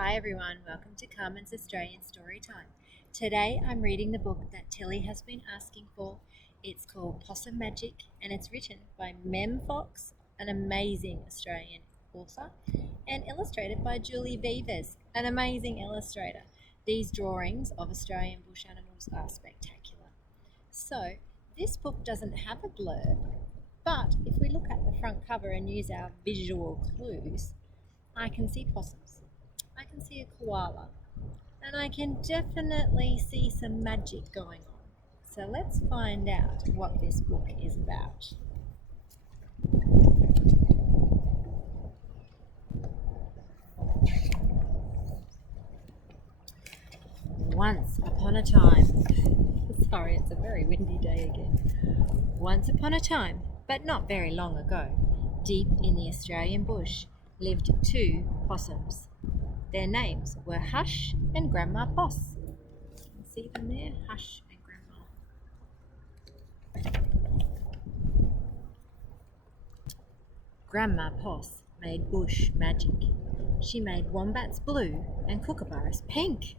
Hi everyone, welcome to Carmen's Australian Storytime. Today I'm reading the book that Tilly has been asking for. It's called Possum Magic and it's written by Mem Fox, an amazing Australian author, and illustrated by Julie Beavers, an amazing illustrator. These drawings of Australian bush animals are spectacular. So this book doesn't have a blurb, but if we look at the front cover and use our visual clues, I can see possums. I can see a koala, and I can definitely see some magic going on. So let's find out what this book is about. Once upon a time, sorry, it's a very windy day again. Once upon a time, but not very long ago, deep in the Australian bush, lived two possums. Their names were Hush and Grandma Poss. You can see them there, Hush and Grandma. Grandma Poss made bush magic. She made wombats blue and kookaburras pink.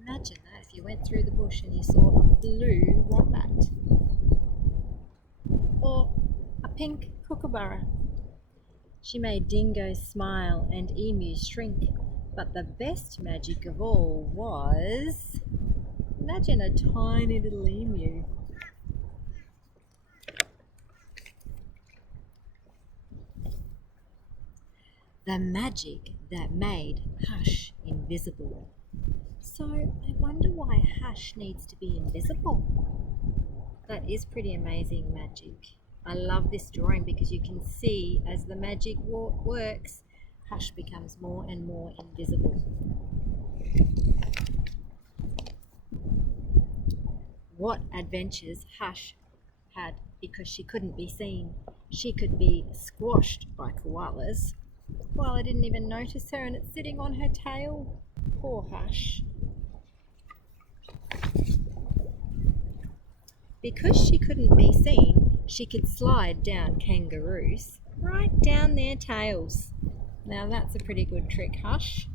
Imagine that if you went through the bush and you saw a blue wombat or a pink kookaburra. She made dingoes smile and emus shrink. But the best magic of all was, imagine a tiny little emu. The magic that made Hush invisible. So I wonder why Hush needs to be invisible. That is pretty amazing magic. I love this drawing because you can see as the magic works, Hush becomes more and more invisible. What adventures Hush had because she couldn't be seen. She could be squashed by koalas. Koala didn't even notice her and it's sitting on her tail. Poor Hush. Because she couldn't be seen, she could slide down kangaroos right down their tails. Now that's a pretty good trick, Hush.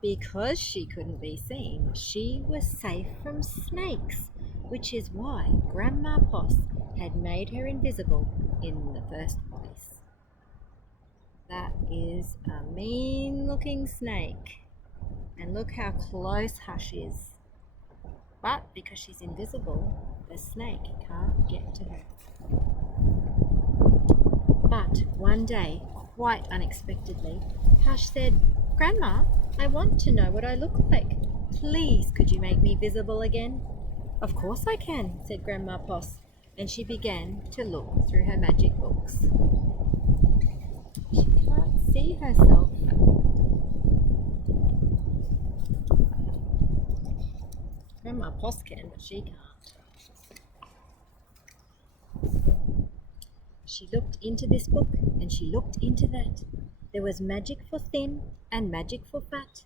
Because she couldn't be seen, she was safe from snakes, which is why Grandma Poss had made her invisible in the first place. That is a mean-looking snake. And look how close Hush is. But because she's invisible, the snake can't get to her. But one day, quite unexpectedly, Hush said, "Grandma, I want to know what I look like. Please, could you make me visible again?" "Of course I can," said Grandma Poss, and she began to look through her magic books. She can't see herself. Grandma Poss can, but she can't. She looked into this book and she looked into that. There was magic for thin and magic for fat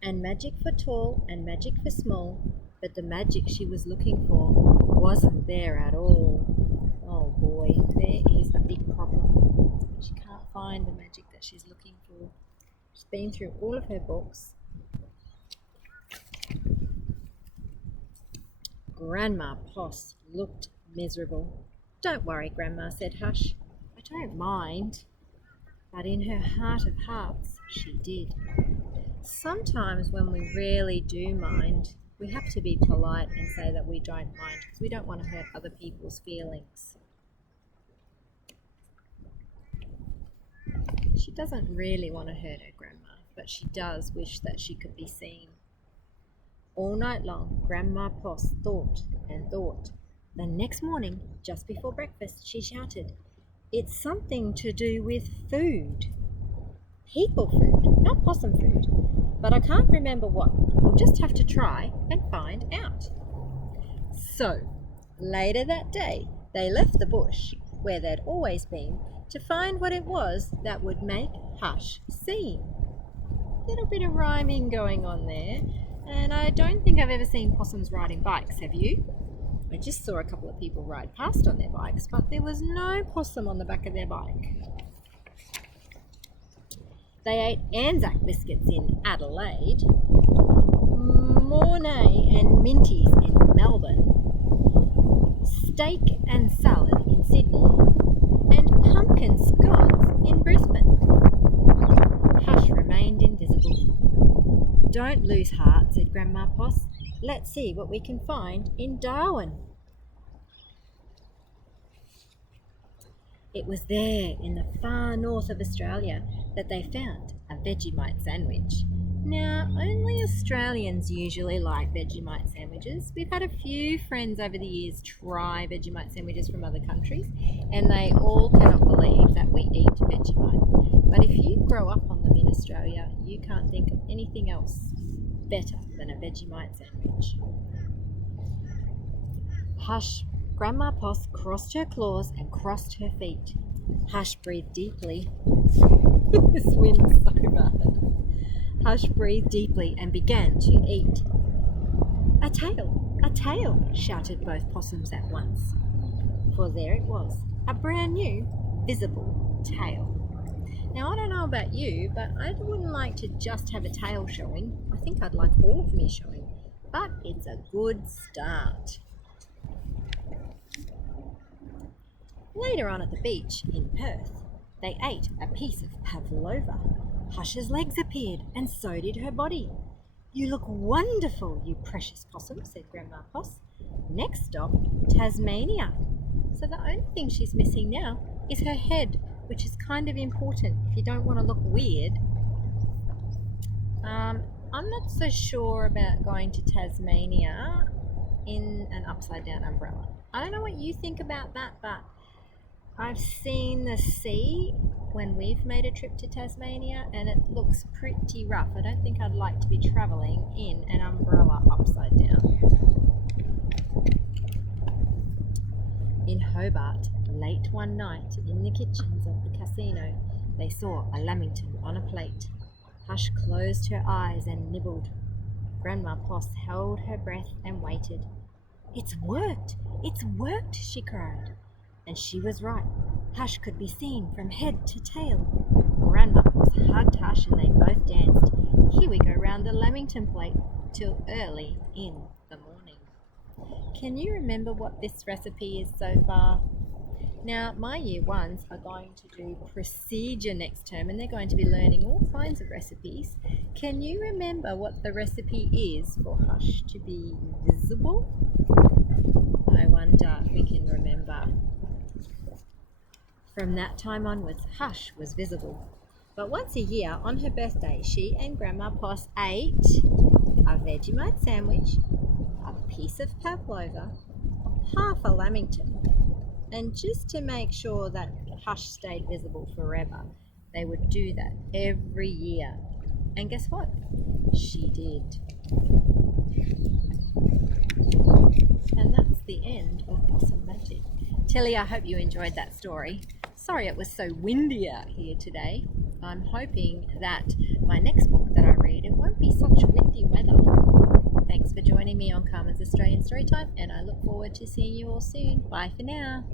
and magic for tall and magic for small, but the magic she was looking for wasn't there at all. Oh boy, there is a big problem. She can't find the magic that she's looking for. She's been through all of her books. Grandma Poss looked miserable. "Don't worry, Grandma," said Hush. "I don't mind." But in her heart of hearts, she did. Sometimes when we really do mind, we have to be polite and say that we don't mind because we don't want to hurt other people's feelings. She doesn't really want to hurt her grandma, but she does wish that she could be seen. All night long, Grandma Poss thought and thought. The next morning, just before breakfast, she shouted, "It's something to do with food. People food, not possum food. But I can't remember what. We'll just have to try and find out." So, later that day, they left the bush, where they'd always been, to find what it was that would make Hush seen. A little bit of rhyming going on there. And I don't think I've ever seen possums riding bikes, have you? I just saw a couple of people ride past on their bikes, but there was no possum on the back of their bike. They ate Anzac biscuits in Adelaide, Mornay and Minties in Melbourne, steak and salad in Sydney, and pumpkin scones in Brisbane. Hush remained invisible. Don't lose heart, said Grandma Poss. Let's see what we can find in Darwin. It was there in the far north of Australia that they found a Vegemite sandwich. Now, only Australians usually like Vegemite sandwiches. We've had a few friends over the years try Vegemite sandwiches from other countries, and they all cannot believe that we eat Vegemite. But if you grow up on them in Australia, you can't think of anything else better than a Vegemite sandwich. Hush. Grandma Poss crossed her claws and crossed her feet. Hush breathed deeply. This wind's so bad. Hush breathed deeply and began to eat. A tail, shouted both possums at once. For there it was, a brand new, visible tail. Now, I don't know about you, but I wouldn't like to just have a tail showing. I think I'd like all of me showing. But it's a good start. Later on at the beach in Perth, they ate a piece of pavlova. Hush's legs appeared, and so did her body. You look wonderful, you precious possum, said Grandma Poss. Next stop, Tasmania. So the only thing she's missing now is her head, which is kind of important if you don't want to look weird. I'm not so sure about going to Tasmania in an upside-down umbrella. I don't know what you think about that, but I've seen the sea when we've made a trip to Tasmania, and it looks pretty rough. I don't think I'd like to be travelling in an umbrella upside down. In Hobart, late one night, in the kitchens of the casino, they saw a lamington on a plate. Hush closed her eyes and nibbled. Grandma Poss held her breath and waited. It's worked, she cried. And she was right. Hush could be seen from head to tail. Grandma Poss hugged Hush and they both danced. Here we go round the lamington plate till early in the morning. Can you remember what this recipe is so far? Now, my year ones are going to do procedure next term, and they're going to be learning all kinds of recipes. Can you remember what the recipe is for Hush to be visible? I wonder if we can remember. From that time onwards, Hush was visible. But once a year, on her birthday, she and Grandma Poss ate a Vegemite sandwich, a piece of pavlova, half a lamington, and just to make sure that Hush stayed visible forever, they would do that every year. And guess what? She did. And that's the end of Possum Magic. Tilly, I hope you enjoyed that story. Sorry it was so windy out here today. I'm hoping that my next book that I read, it won't be such windy weather. Thanks for joining me on Carmen's Australian Storytime, and I look forward to seeing you all soon. Bye for now.